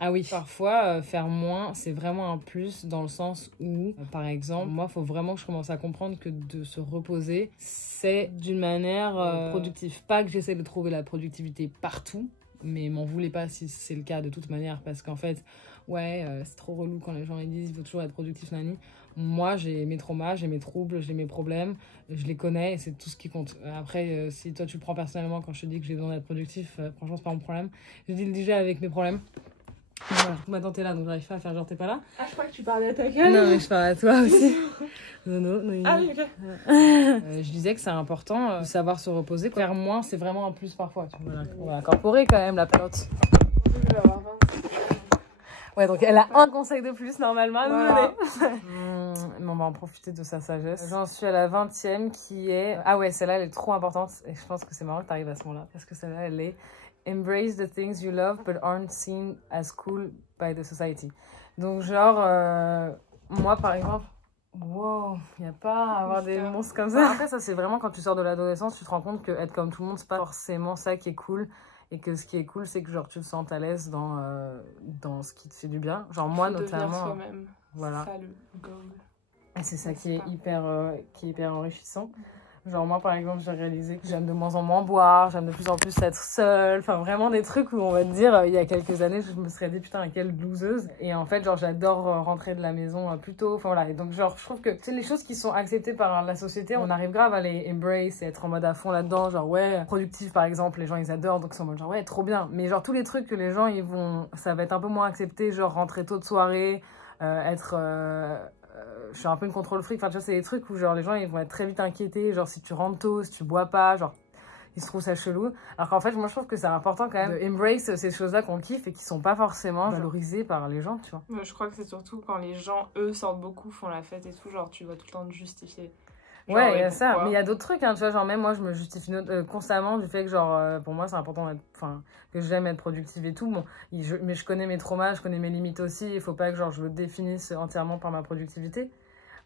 Ah oui, parfois faire moins c'est vraiment un plus dans le sens où par exemple moi il faut vraiment que je commence à comprendre que de se reposer c'est d'une manière productive, pas que j'essaie de trouver la productivité partout mais m'en voulez pas si c'est le cas de toute manière parce qu'en fait ouais c'est trop relou quand les gens ils disent il faut toujours être productif nani. Moi j'ai mes traumas, j'ai mes troubles, j'ai mes problèmes, je les connais et c'est tout ce qui compte. Après si toi tu le prends personnellement quand je te dis que j'ai besoin d'être productif, franchement c'est pas mon problème, je dis le déjà avec mes problèmes. Voilà, maintenant t'es là donc j'arrive pas à faire genre t'es pas là. Ah, je crois que tu parlais à ta gueule. Non, mais je parlais à toi aussi. non. Ah oui, ok. Je disais que c'est important de savoir se reposer. Faire moins, c'est vraiment un plus parfois. Voilà, on va incorporer quand même la pelote. Je vais avoir 20. Ouais, donc elle a un conseil de plus normalement. Voilà. Mais on va en profiter de sa sagesse. J'en suis à la 20e qui est... Ah ouais, celle-là, elle est trop importante. Et je pense que c'est marrant que t'arrives à ce moment-là. Parce que celle-là, elle est... Embrace the things you love but aren't seen as cool by the society. Donc genre, moi par exemple, wow, il n'y a pas à avoir des monstres comme ça. Après ça c'est vraiment quand tu sors de l'adolescence, tu te rends compte que être comme tout le monde c'est pas forcément ça qui est cool. Et que ce qui est cool c'est que genre tu te sens à l'aise dans ce qui te fait du bien. Genre moi notamment, soi-même. Voilà. C'est ça le goal. Et c'est ça qui est hyper enrichissant. Genre moi par exemple j'ai réalisé que j'aime de moins en moins boire, j'aime de plus en plus être seule, enfin vraiment des trucs où on va te dire il y a quelques années je me serais dit putain quelle loseuse et en fait genre j'adore rentrer de la maison plus tôt, enfin voilà et donc genre je trouve que c'est les choses qui sont acceptées par la société, on arrive grave à les embrace et être en mode à fond là-dedans, genre ouais productif par exemple, les gens ils adorent donc ils sont en mode genre ouais trop bien, mais genre tous les trucs que les gens ils vont, ça va être un peu moins accepté, genre rentrer tôt de soirée, je suis un peu une contrôle fric, enfin tu vois c'est des trucs où genre les gens ils vont être très vite inquiétés, genre si tu rentres tôt, si tu bois pas, genre ils se trouvent ça chelou, alors qu'en fait moi je trouve que c'est important quand même de embrace ces choses là qu'on kiffe et qui sont pas forcément valorisées par les gens, tu vois. Ouais, je crois que c'est surtout quand les gens eux sortent beaucoup, font la fête et tout, genre tu dois tout le temps te justifier. Genre, ouais, il y a ça, mais il y a d'autres trucs, hein, tu vois, genre même moi je me justifie constamment du fait que genre pour moi c'est important que j'aime être productive et tout, bon, mais je connais mes traumas, je connais mes limites aussi, il faut pas que genre je le définisse entièrement par ma productivité.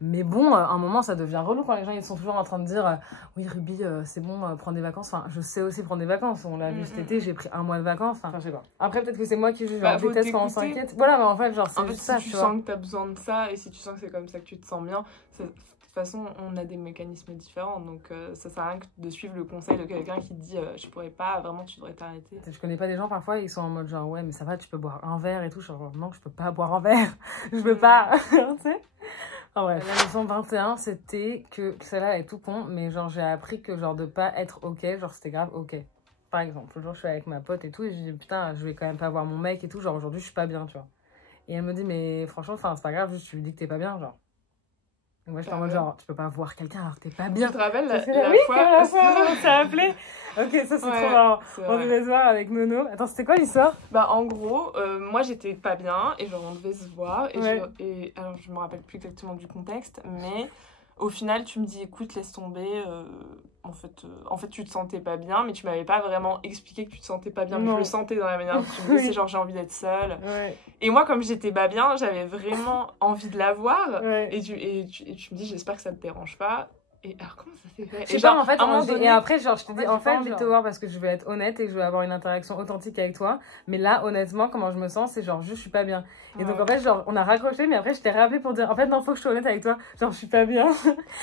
Mais bon, à un moment, ça devient relou quand les gens ils sont toujours en train de dire oui, Ruby, c'est bon, prends des vacances. Enfin, je sais aussi prendre des vacances. On l'a vu cet été, j'ai pris 1 mois de vacances. Enfin, je sais pas. Après, peut-être que c'est moi qui juge. Genre, je déteste quand on s'inquiète. Voilà, mais en fait, genre, c'est juste ça, si tu sens que t'as besoin de ça et si tu sens que c'est comme ça que tu te sens bien, de toute façon, on a des mécanismes différents. Donc, ça sert à rien de suivre le conseil de quelqu'un qui te dit je pourrais pas, vraiment, tu devrais t'arrêter. Je connais pas des gens, parfois, ils sont en mode genre ouais, mais ça va, tu peux boire un verre et tout. Genre, non, je peux pas boire un verre. Je peux pas. Tu sais? En bref, la leçon 21, c'était que celle-là elle est tout con, mais genre j'ai appris que genre de pas être ok, genre c'était grave ok. Par exemple, le jour je suis avec ma pote et tout, et je dis putain, je vais quand même pas voir mon mec et tout, genre aujourd'hui je suis pas bien, tu vois. Et elle me dit mais franchement, enfin c'est pas grave, juste tu lui dis que t'es pas bien, genre. Et moi, j'étais en mode genre, tu peux pas voir quelqu'un alors que t'es pas bien. Tu te rappelles la Oui, fois la fois on s'est appelé. Ok, ça c'est Ouais, trop marrant. c'est On vrai. devait se voir avec Nono. Attends, c'était quoi l'histoire? Bah en gros, moi j'étais pas bien et genre on devait se voir et, Ouais. alors je me rappelle plus exactement du contexte, mais au final tu me dis écoute laisse tomber, en fait tu te sentais pas bien mais tu m'avais pas vraiment expliqué que tu te sentais pas bien, mais je Non. le sentais dans la manière dont tu me disais, c'est genre j'ai envie d'être seule. Ouais, Et moi comme j'étais pas bien, j'avais vraiment envie de la voir ouais. et tu me dis j'espère que ça te dérange pas. Et alors comment ça s'est fait? Je sais Et pas, genre, en fait, à un moment donné, et après, genre, je te dis, en j'ai fait, pas je vais envie, te voir parce que je vais être honnête et que je vais avoir une interaction authentique avec toi. Mais là, honnêtement, comment je me sens, c'est genre, juste, je suis pas bien. Et donc, Ouais. en fait, genre, on a raccroché, mais après, je t'ai rappelé pour dire, en fait, non, faut que je sois honnête avec toi. Genre, je suis pas bien.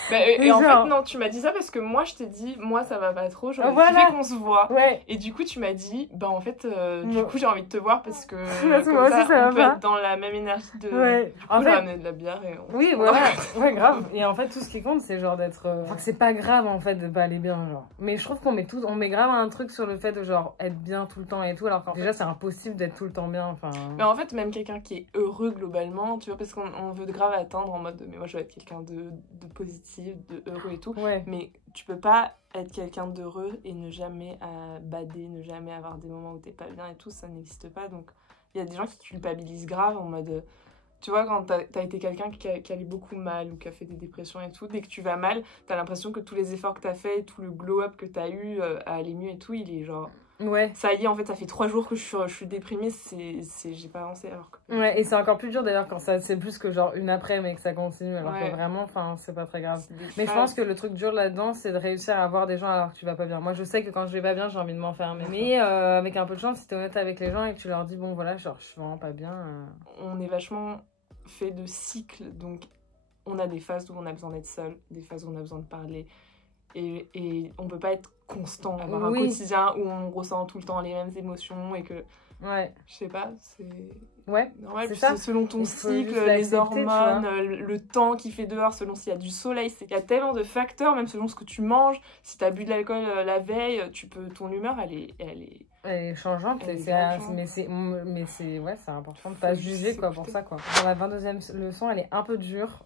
Bah, et en genre- fait, non, tu m'as dit ça parce que moi, je t'ai dit, moi, ça va pas trop, j'aurais Voilà. kiffé qu'on se voit. Ouais. Et du coup, tu m'as dit, bah en fait, du Ouais. coup, j'ai envie de te voir parce que Parce que comme moi aussi, ça on va peut pas. être dans la même énergie de... Ouais. Du coup, En j'ai fait- ramené de la bière et on... Oui, voilà. Ouais, grave. Et en fait, tout ce qui compte, c'est genre d'être. Enfin, que c'est pas grave, en fait, de pas aller bien, genre. Mais je trouve qu'on met grave un truc sur le fait de, genre, être bien tout le temps et tout, alors qu'en fait, déjà, c'est impossible d'être tout le temps bien. Enfin. Mais en fait, même quelqu'un qui est heureux globalement, tu vois, parce qu'on veut grave atteindre en mode, mais moi, je veux être quelqu'un de positif, de heureux et tout. Ouais. Mais tu peux pas être quelqu'un d'heureux et ne jamais bader, ne jamais avoir des moments où t'es pas bien et tout, ça n'existe pas. Donc il y a des gens qui culpabilisent grave en mode... Tu vois, quand t'as été quelqu'un qui allait beaucoup mal ou qui a fait des dépressions et tout, dès que tu vas mal, t'as l'impression que tous les efforts que t'as fait, tout le glow-up que t'as eu à aller mieux et tout, il est genre... Ouais. Ça y est, en fait, ça fait 3 jours que je suis déprimée, j'ai pas avancé alors que... Ouais, et c'est encore plus dur d'ailleurs quand ça c'est plus que genre une après mais que ça continue alors Ouais. que vraiment enfin c'est pas très grave. C'est des Mais je phases. pense que le truc dur là-dedans c'est de réussir à voir des gens alors que tu vas pas bien. Moi je sais que quand je vais pas bien j'ai envie de m'enfermer. Mais avec un peu de chance si t'es honnête avec les gens et que tu leur dis bon voilà genre je suis vraiment pas bien. On est vachement fait de cycles, donc on a des phases où on a besoin d'être seul, des phases où on a besoin de parler, et on peut pas être constant, avoir Oui. un quotidien où on ressent tout le temps les mêmes émotions et que, Ouais. je sais pas, c'est Ouais. normal, C'est puis ça. c'est selon ton Il faut cycle, juste les l'accepter, tu hormones, le temps qu'il fait dehors, selon s'il y a du soleil, il y a tellement de facteurs, même selon ce que tu manges, si t'as bu de l'alcool la veille, ton humeur elle est Elle est changeante, Elle est c'est changeante. mais c'est ouais, c'est important de Faut pas juste juger quoi pour s'écouter. ça quoi. Dans la 22e leçon, elle est un peu dure.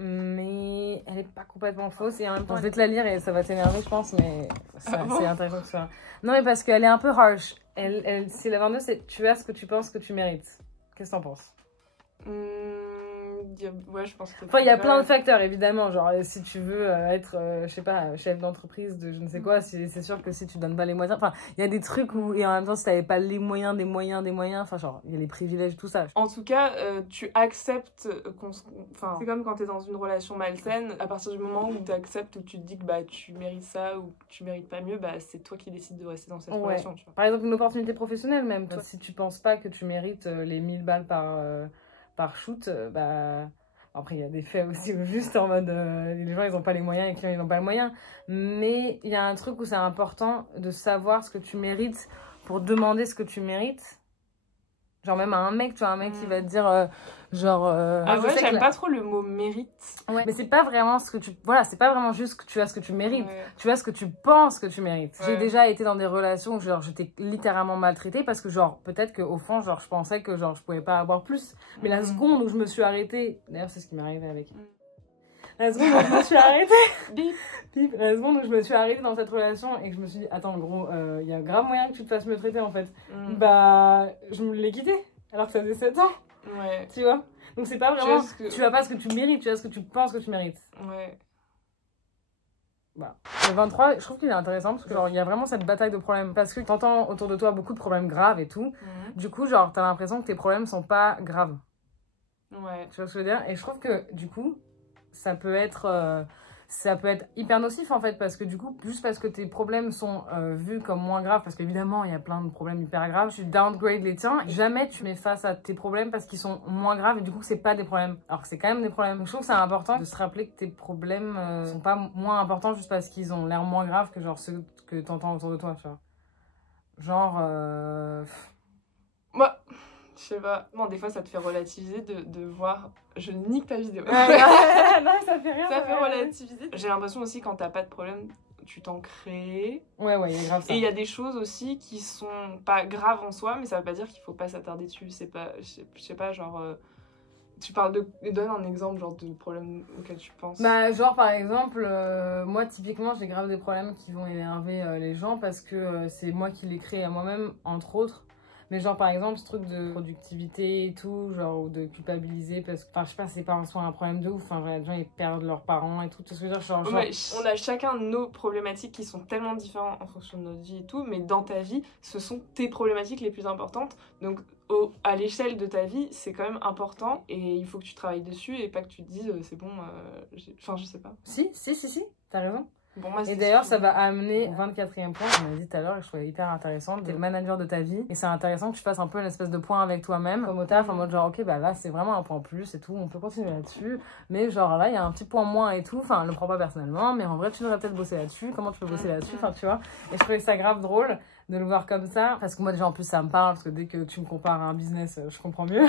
Mais elle est pas complètement fausse et en même temps je vais te la lire et ça va t'énerver je pense mais Ah bon c'est intéressant que ce soit. Non mais parce qu'elle est un peu harsh. C'est la 22 c'est tu as ce que tu penses que tu mérites. Qu'est-ce que t'en penses? Ouais, je pense que... Enfin il y a plein de facteurs évidemment genre si tu veux être je sais pas chef d'entreprise de je ne sais quoi c'est sûr que si tu donnes pas les moyens enfin il y a des trucs où et en même temps si t'avais pas les moyens des moyens enfin genre il y a les privilèges tout ça. En tout cas, tu acceptes enfin, c'est comme quand t'es dans une relation malsaine, à partir du moment où t'acceptes, où tu te dis que bah, tu mérites ça ou que tu mérites pas mieux, bah, c'est toi qui décides de rester dans cette Ouais. relation, tu vois. Par exemple, une opportunité professionnelle même. Toi, si tu penses pas que tu mérites les 1000 balles par shoot, bah... Après, il y a des faits aussi où juste en mode... les gens, ils ont pas les moyens et les clients, ils n'ont pas les moyens. Mais il y a un truc où c'est important de savoir ce que tu mérites pour demander ce que tu mérites. Genre même à un mec, tu vois, un mec qui va te dire Ah je ouais, sais que j'aime la- pas trop le mot mérite. Ouais. Mais c'est pas vraiment ce que tu... Voilà, c'est pas vraiment juste que tu as ce que tu mérites. Ouais. Tu as ce que tu penses que tu mérites. Ouais. J'ai déjà été dans des relations où genre j'étais littéralement maltraitée parce que genre peut-être qu'au fond genre je pensais que genre je pouvais pas avoir plus. Mais la seconde où je me suis arrêtée, d'ailleurs c'est ce qui m'est arrivé avec. La seconde où je me suis arrêtée, Bip. La seconde où je me suis arrêtée dans cette relation et que je me suis dit attends gros, il y a grave moyen que tu te fasses me traiter en fait. Bah je me l'ai quitté alors que ça faisait 7 ans, Ouais. tu vois. Donc c'est pas Tu vraiment, vois ce que- tu as pas ce que tu mérites, tu as ce que tu penses que tu mérites. Ouais. Voilà. Le 23, je trouve qu'il est intéressant parce que genre il y a vraiment cette bataille de problèmes parce que t'entends autour de toi beaucoup de problèmes graves et tout. Du coup, genre t'as l'impression que tes problèmes sont pas graves. Ouais. Tu vois ce que je veux dire? Et je trouve que du coup, ça peut être hyper nocif en fait parce que du coup, juste parce que tes problèmes sont vus comme moins graves, parce qu'évidemment il y a plein de problèmes hyper graves, tu downgrade les tiens, jamais tu mets face à tes problèmes parce qu'ils sont moins graves et du coup c'est pas des problèmes, alors que c'est quand même des problèmes. Donc, je trouve que c'est important de se rappeler que tes problèmes sont pas moins importants juste parce qu'ils ont l'air moins graves que genre ceux que t'entends autour de toi, tu vois. Genre... Moi, je sais pas. Bon, des fois, ça te fait relativiser de voir... Je nique ta vidéo. non, ça fait rien. Ça fait relativiser. J'ai l'impression aussi, quand t'as pas de problème, tu t'en crées. Ouais, il y a grave ça. Et il y a des choses aussi qui sont pas graves en soi, mais ça veut pas dire qu'il faut pas s'attarder dessus. C'est pas... Je sais pas, genre... Tu parles de... Donne un exemple, genre, de problème auquel tu penses. Bah, genre, par exemple, moi, typiquement, j'ai grave des problèmes qui vont énerver les gens parce que c'est moi qui les crée à moi-même, entre autres. Mais genre, par exemple, ce truc de productivité et tout, genre, ou de culpabiliser parce que, enfin, je sais pas, c'est pas en soi un problème de ouf. Enfin, les gens, ils perdent leurs parents et tout. Tout ce que je veux dire, genre... Ouais, on a chacun nos problématiques qui sont tellement différentes en fonction de notre vie et tout, mais dans ta vie, ce sont tes problématiques les plus importantes. Donc, à l'échelle de ta vie, c'est quand même important et il faut que tu travailles dessus et pas que tu te dises c'est bon, enfin, je sais pas. Si, t'as raison. Bon, moi, et d'ailleurs, ça va amener au 24e point, on m'a dit tout à l'heure, et je trouvais hyper intéressant. T'es le manager de ta vie, et c'est intéressant que tu fasses un peu une espèce de point avec toi-même, comme au taf, en mode genre, ok, bah là, c'est vraiment un point plus et tout, on peut continuer là-dessus, mais genre là, il y a un petit point moins et tout, enfin, le prends pas personnellement, mais en vrai, tu devrais peut-être bosser là-dessus, comment tu peux bosser là-dessus, enfin, tu vois. Et je trouvais ça grave drôle de le voir comme ça, parce que moi déjà en plus ça me parle, parce que dès que tu me compares à un business, je comprends mieux.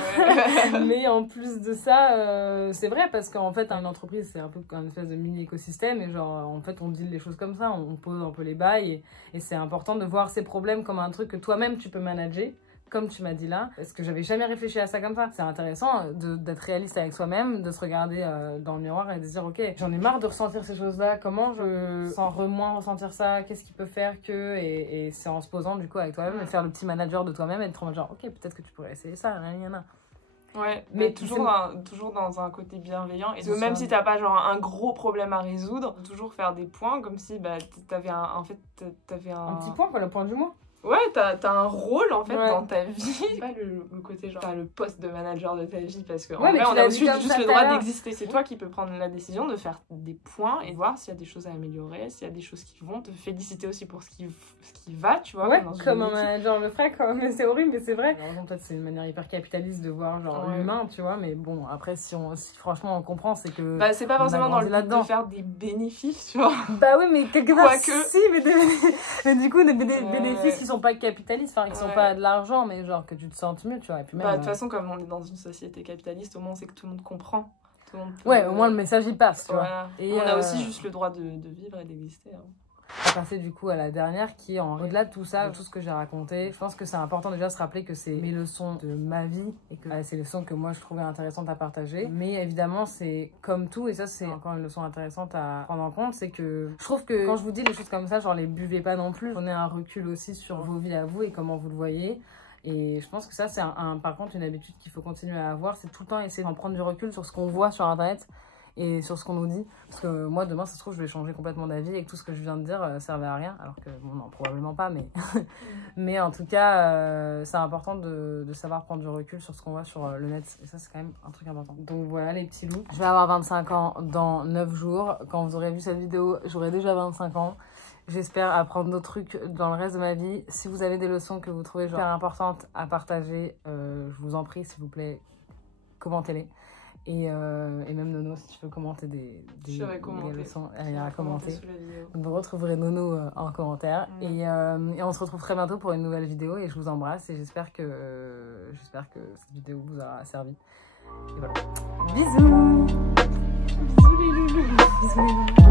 Mais en plus de ça, c'est vrai, parce qu'en fait une entreprise c'est un peu comme une espèce de mini écosystème, et genre en fait on dit les choses comme ça, on pose un peu les bails, et c'est important de voir ces problèmes comme un truc que toi-même tu peux manager, comme tu m'as dit là, parce que j'avais jamais réfléchi à ça comme ça. C'est intéressant d'être réaliste avec soi-même, de se regarder dans le miroir et de se dire ok, j'en ai marre de ressentir ces choses-là, comment je sens moins ressentir ça, qu'est-ce qui peut faire que, et c'est en se posant du coup avec toi-même et faire le petit manager de toi-même et être en mode genre ok, peut-être que tu pourrais essayer ça, Ouais, mais toujours dans un côté bienveillant. Et même si t'as pas genre un gros problème à résoudre, toujours faire des points comme si bah, t'avais un petit point quoi, le point du mois. Ouais, t'as un rôle en fait dans ta vie. Pas le côté genre t'as le poste de manager de ta vie parce qu'en vrai on a aussi juste le droit d'exister. C'est toi qui peux prendre la décision de faire des points et voir s'il y a des choses à améliorer, s'il y a des choses qui vont te féliciter aussi pour ce qui va, tu vois. Ouais, comme un manager le ferait quoi. Mais c'est horrible, mais c'est vrai. Alors, peut-être c'est une manière hyper capitaliste de voir genre l'humain, tu vois. Mais bon, après si franchement on comprend, c'est que bah c'est pas forcément dans le but de faire des bénéfices, tu vois. Bah oui, mais quelque part si, mais du coup des bénéfices qui sont pas capitalistes, enfin qui sont pas de l'argent, mais genre que tu te sentes mieux, tu vois. Et puis même, de toute façon, comme on est dans une société capitaliste, au moins c'est que tout le monde comprend. Tout le monde peut, ouais, au moins le message il passe, tu vois. Et on a aussi juste le droit de vivre et d'exister. Hein. On va passer du coup à la dernière qui est au-delà de tout ça, tout ce que j'ai raconté. Je pense que c'est important déjà de se rappeler que c'est mes leçons de ma vie et que c'est les leçons que moi je trouvais intéressantes à partager. Mais évidemment, c'est comme tout, et ça c'est encore une leçon intéressante à prendre en compte, c'est que je trouve que quand je vous dis des choses comme ça, genre les buvez pas non plus, prenez un recul aussi sur vos vies à vous et comment vous le voyez. Et je pense que ça c'est par contre une habitude qu'il faut continuer à avoir, c'est tout le temps essayer d'en prendre du recul sur ce qu'on voit sur internet et sur ce qu'on nous dit, parce que moi demain ça se trouve je vais changer complètement d'avis et que tout ce que je viens de dire servait à rien, alors que bon non probablement pas, mais mais en tout cas c'est important de savoir prendre du recul sur ce qu'on voit sur le net, et ça c'est quand même un truc important. Donc voilà les petits loups, je vais avoir 25 ans dans 9 jours, quand vous aurez vu cette vidéo j'aurai déjà 25 ans. J'espère apprendre d'autres trucs dans le reste de ma vie. Si vous avez des leçons que vous trouvez super importantes à partager, je vous en prie s'il vous plaît, commentez-les. Et même Nono, si tu veux commenter des leçons, elle ira commenter. Vous retrouverez Nono en commentaire. Et on se retrouve très bientôt pour une nouvelle vidéo. Et je vous embrasse et j'espère que cette vidéo vous aura servi. Et voilà. Bisous. Bisous les loulous. Bisous les loulous.